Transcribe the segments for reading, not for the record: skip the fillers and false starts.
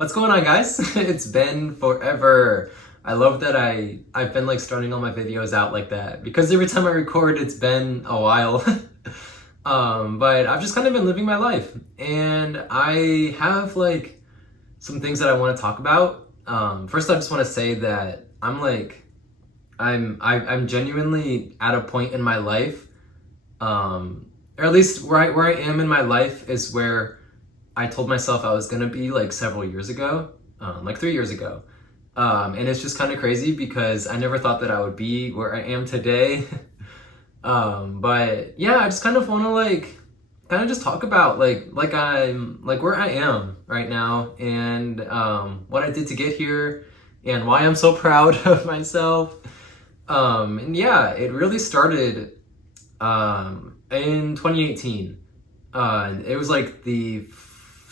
What's going on, guys? It's been forever. I love that I've been like starting all my videos out like that because every time I record it's been a while. But I've just kind of been living my life and I have like some things that I want to talk about. First I just want to say that I'm genuinely at a point in my life, or at least where I am in my life is where I told myself I was gonna be like several years ago, like 3 years ago. And it's just kind of crazy because I never thought that I would be where I am today. But yeah, I just kind of want to kind of just talk about I'm like where I am right now and what I did to get here and why I'm so proud of myself. And yeah, it really started in 2018. It was like the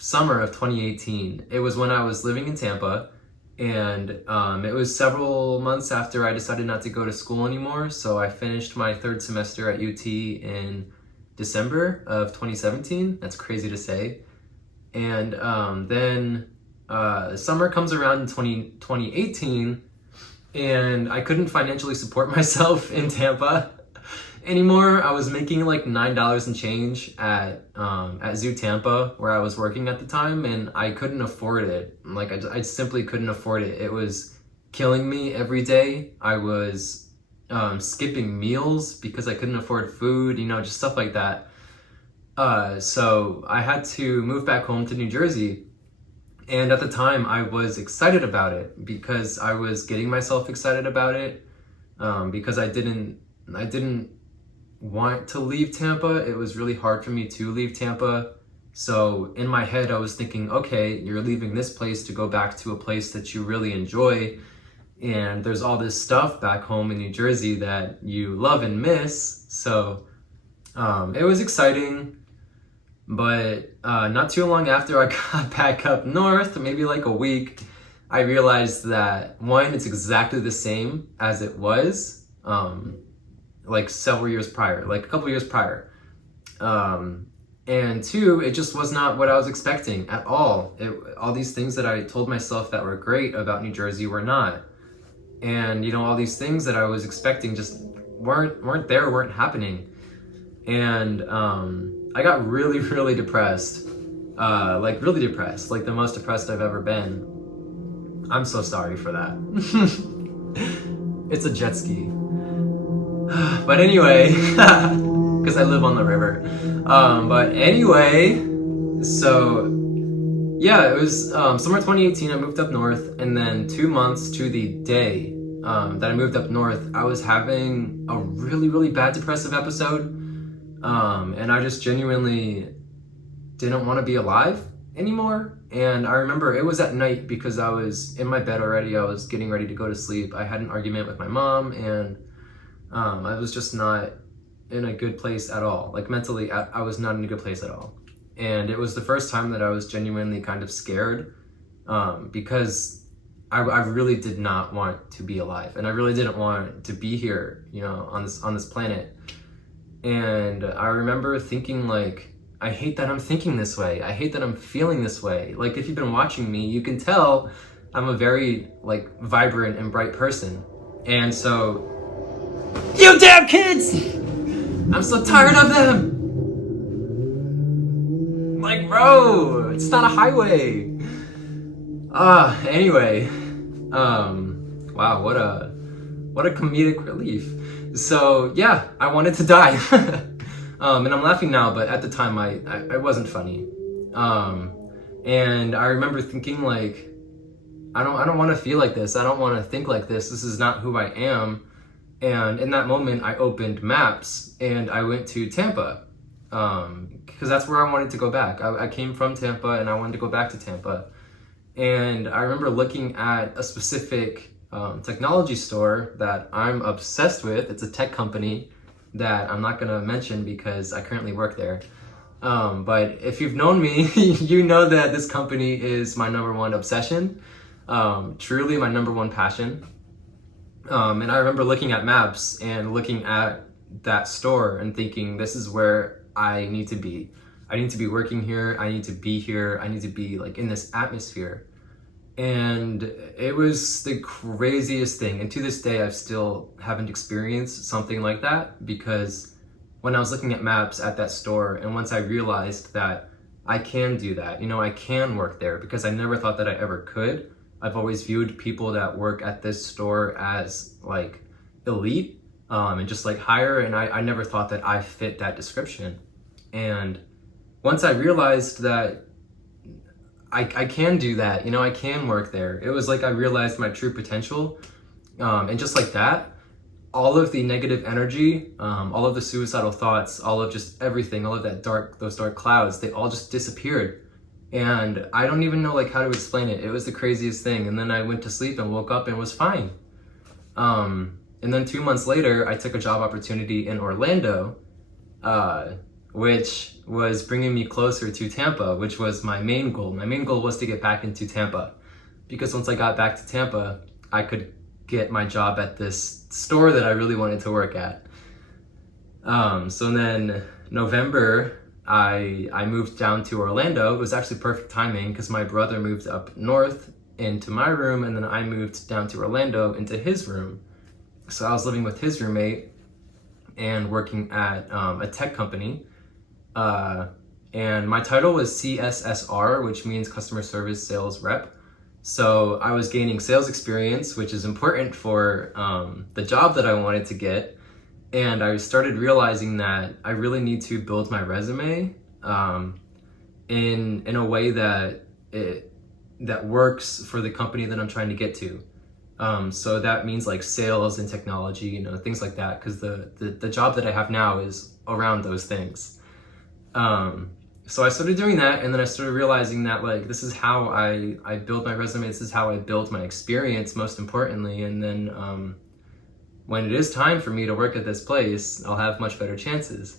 summer of 2018. It was when I was living in Tampa, and it was several months after I decided not to go to school anymore. So I finished my third semester at UT in December of 2017. That's crazy to say. And then summer comes around in 2018, and I couldn't financially support myself in Tampa anymore. I was making like $9 and change at Zoo Tampa, where I was working at the time, and I couldn't afford it. Like I simply couldn't afford it. It was killing me every day. I was skipping meals because I couldn't afford food, just stuff like that. So I had to move back home to New Jersey. And at the time I was excited about it because I was getting myself excited about it, because I didn't want to leave Tampa. It was really hard for me to leave Tampa. So in my head, I was thinking, okay, you're leaving this place to go back to a place that you really enjoy. And there's all this stuff back home in New Jersey that you love and miss. So it was exciting. But not too long after I got back up north, maybe like a week, I realized that one, it's exactly the same as it was. Like several years prior, like a couple years prior. And two, it just was not what I was expecting at all. All these things that I told myself that were great about New Jersey were not. And all these things that I was expecting just weren't there, weren't happening. And I got really, really depressed. Like really depressed, like the most depressed I've ever been. I'm so sorry for that. It's a jet ski. But anyway, because I live on the river. But anyway, so yeah, it was summer 2018. I moved up north, and then 2 months to the day that I moved up north, I was having a really, really bad depressive episode, and I just genuinely didn't want to be alive anymore. And I remember it was at night because I was in my bed already. I was getting ready to go to sleep. I had an argument with my mom, and I was just not in a good place at all. Like mentally, I was not in a good place at all. And it was the first time that I was genuinely kind of scared, because I really did not want to be alive, and I really didn't want to be here, on this planet. And I remember thinking like, I hate that I'm thinking this way. I hate that I'm feeling this way. Like if you've been watching me, you can tell I'm a very like vibrant and bright person. And so, you damn kids! I'm so tired of them! Like, bro, it's not a highway. Anyway. Wow, what a comedic relief. So, yeah, I wanted to die. And I'm laughing now, but at the time, I wasn't funny. And I remember thinking, like, I don't want to feel like this. I don't want to think like this. This is not who I am. And in that moment, I opened maps and I went to Tampa, because that's where I wanted to go back. I came from Tampa and I wanted to go back to Tampa. And I remember looking at a specific technology store that I'm obsessed with. It's a tech company that I'm not going to mention because I currently work there. But if you've known me, you know that this company is my number one obsession, truly my number one passion. And I remember looking at maps and looking at that store and thinking, this is where I need to be. I need to be working here. I need to be here. I need to be like in this atmosphere. And it was the craziest thing. And to this day, I still haven't experienced something like that, because when I was looking at maps at that store, and once I realized that I can do that, I can work there, because I never thought that I ever could. I've always viewed people that work at this store as like elite, and just like higher, and I never thought that I fit that description. And once I realized that I can do that, I can work there, it was like I realized my true potential. And just like that, all of the negative energy, all of the suicidal thoughts, all of just everything, all of those dark clouds, they all just disappeared. And I don't even know like how to explain it. It was the craziest thing. And then I went to sleep and woke up and was fine. And then 2 months later, I took a job opportunity in Orlando, which was bringing me closer to Tampa, which was my main goal. My main goal was to get back into Tampa, because once I got back to Tampa, I could get my job at this store that I really wanted to work at. So then November, I moved down to Orlando. It was actually perfect timing, because my brother moved up north into my room, and then I moved down to Orlando into his room. So I was living with his roommate and working at a tech company. And my title was CSSR, which means Customer Service Sales Rep. So I was gaining sales experience, which is important for the job that I wanted to get. And I started realizing that I really need to build my resume in a way that works for the company that I'm trying to get to. So that means like sales and technology, things like that, because the job that I have now is around those things. So I started doing that, and then I started realizing that like this is how I build my resume, this is how I build my experience, most importantly. And then when it is time for me to work at this place, I'll have much better chances.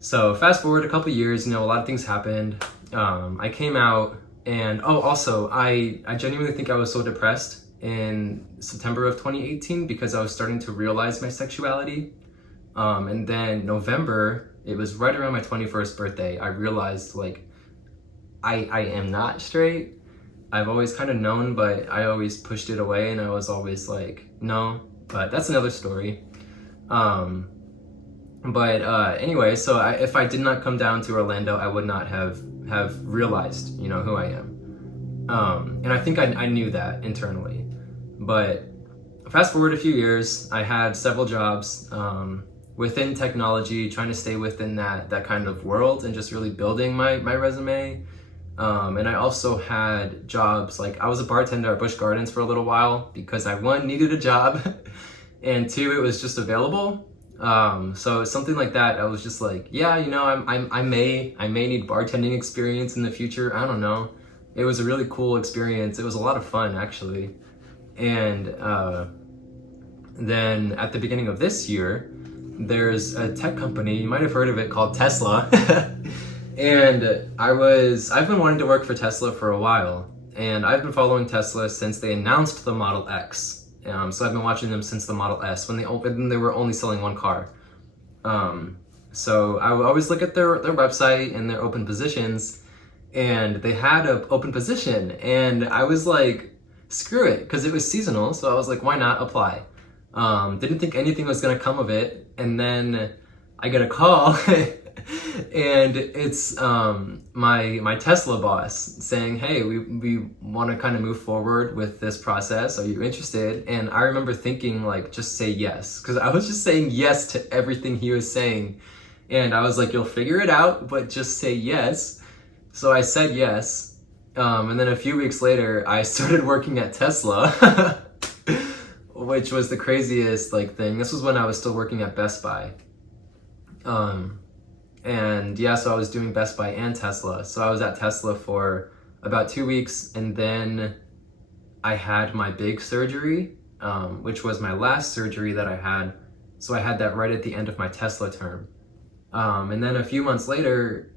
So fast forward a couple years, a lot of things happened. I came out, and also I genuinely think I was so depressed in September of 2018, because I was starting to realize my sexuality. And then November, it was right around my 21st birthday, I realized like I am not straight. I've always kind of known, but I always pushed it away, and I was always like, no, but that's another story. Anyway, so if I did not come down to Orlando, I would not have realized, who I am. And I think I knew that internally. But fast forward a few years, I had several jobs within technology, trying to stay within that kind of world, and just really building my resume. And I also had jobs, like I was a bartender at Busch Gardens for a little while, because I, one, needed a job, and two, it was just available. So something like that, I was just like, yeah, I may need bartending experience in the future. I don't know. It was a really cool experience. It was a lot of fun, actually. And then at the beginning of this year, there's a tech company, you might have heard of it, called Tesla. And I've been wanting to work for Tesla for a while, and I've been following Tesla since they announced the Model X. So I've been watching them since the Model S, when they were only selling one car. So I would always look at their website and their open positions, and they had an open position, and I was like, screw it, because it was seasonal, so I was like, why not apply? Didn't think anything was gonna come of it, and then I get a call, and it's my Tesla boss saying, hey, we want to kind of move forward with this process. Are you interested? And I remember thinking, like, just say yes, because I was just saying yes to everything he was saying, and I was like, you'll figure it out, but just say yes. So I said yes, and then a few weeks later, I started working at Tesla, which was the craziest thing. This was when I was still working at Best Buy. And yeah, so I was doing Best Buy and Tesla. So I was at Tesla for about 2 weeks, and then I had my big surgery, which was my last surgery that I had. So I had that right at the end of my Tesla term. And then a few months later,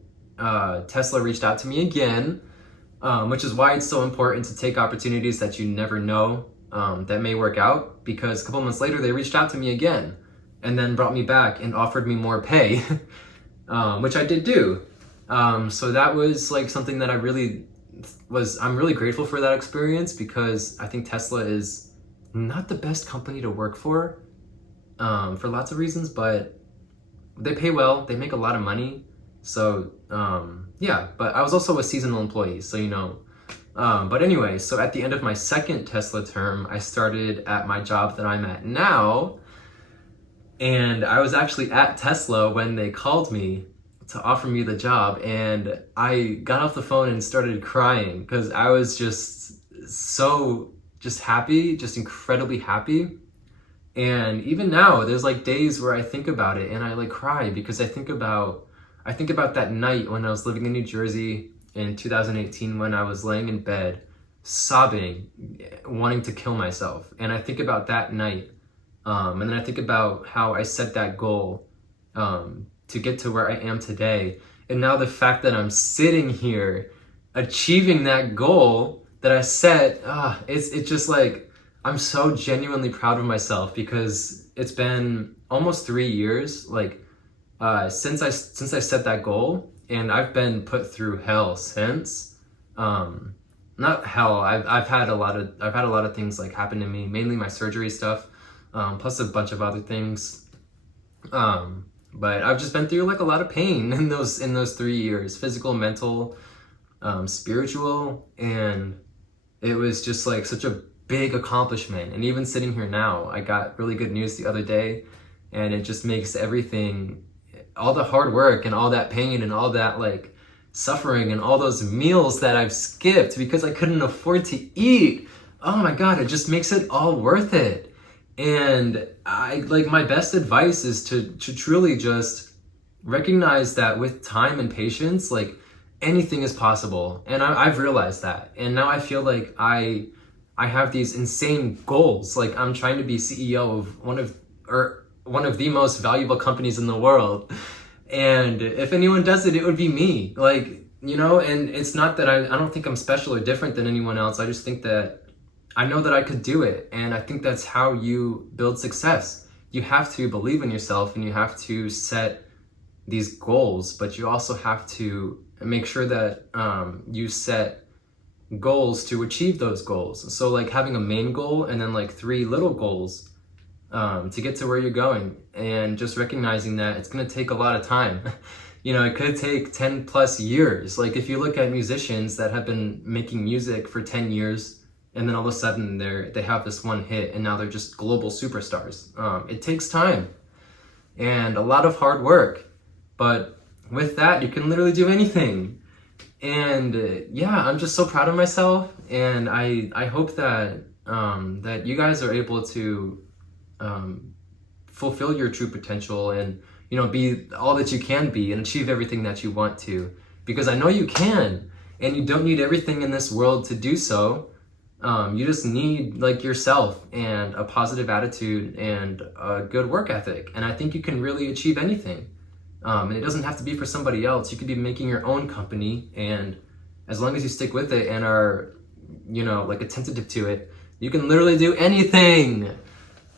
Tesla reached out to me again, which is why it's so important to take opportunities that you never know that may work out, because a couple months later, they reached out to me again, and then brought me back and offered me more pay, which I did do. So that was something that I really I'm really grateful for that experience, because I think Tesla is not the best company to work for lots of reasons, but they pay well, they make a lot of money. So yeah, but I was also a seasonal employee, so but anyway, so at the end of my second Tesla term, I started at my job that I'm at now, and I was actually at Tesla when they called me to offer me the job, and I got off the phone and started crying because I was just happy, just incredibly happy. And even now, there's like days where I think about it and I like cry, because I think about that night when I was living in New Jersey in 2018, when I was laying in bed sobbing, wanting to kill myself. And I think about that night, and then I think about how I set that goal to get to where I am today. And now the fact that I'm sitting here achieving that goal that I set, it's just like, I'm so genuinely proud of myself, because it's been almost 3 years, like since I set that goal, and I've been put through hell since. Not hell. I've had a lot of things like happen to me, mainly my surgery stuff, plus a bunch of other things. But I've just been through like a lot of pain in those 3 years, physical, mental, spiritual, and it was just like such a big accomplishment. And even sitting here now, I got really good news the other day, and it just makes everything, all the hard work and all that pain and all that like suffering and all those meals that I've skipped because I couldn't afford to eat, oh my God, it just makes it all worth it. And my best advice is to truly just recognize that with time and patience, like anything is possible. And I've realized that. And now I feel like I have these insane goals. Like I'm trying to be CEO of one of the most valuable companies in the world. And if anyone does it, it would be me. And it's not that I don't think I'm special or different than anyone else. I just think that I know that I could do it. And I think that's how you build success. You have to believe in yourself, and you have to set these goals, but you also have to make sure that you set goals to achieve those goals. So like having a main goal and then like 3 little goals to get to where you're going, and just recognizing that it's going to take a lot of time. It could take 10 plus years. Like if you look at musicians that have been making music for 10 years, and then all of a sudden they have this one hit and now they're just global superstars. It takes time and a lot of hard work, but with that, you can literally do anything. And I'm just so proud of myself, and I hope that that you guys are able to fulfill your true potential, and be all that you can be, and achieve everything that you want to, because I know you can, and you don't need everything in this world to do so. You just need like yourself and a positive attitude and a good work ethic, and I think you can really achieve anything. And it doesn't have to be for somebody else. You could be making your own company, and as long as you stick with it and are, attentive to it, you can literally do anything.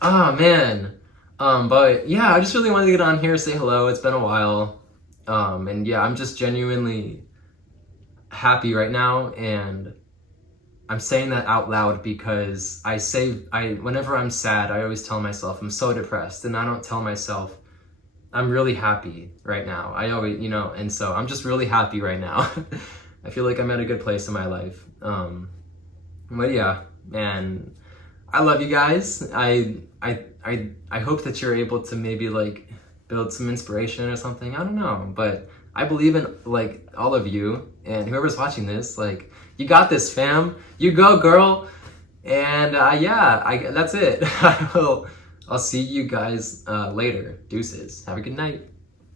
Man. But yeah, I just really wanted to get on here, say hello. It's been a while. And yeah, I'm just genuinely happy right now, and I'm saying that out loud because whenever I'm sad, I always tell myself I'm so depressed, and I don't tell myself I'm really happy right now. I always, and so I'm just really happy right now. I feel like I'm at a good place in my life. But yeah, man, I love you guys. I hope that you're able to maybe like build some inspiration or something. I don't know, but I believe in like all of you, and whoever's watching this, like, you got this, fam. You go, girl. And that's it. I'll see you guys later. Deuces. Have a good night.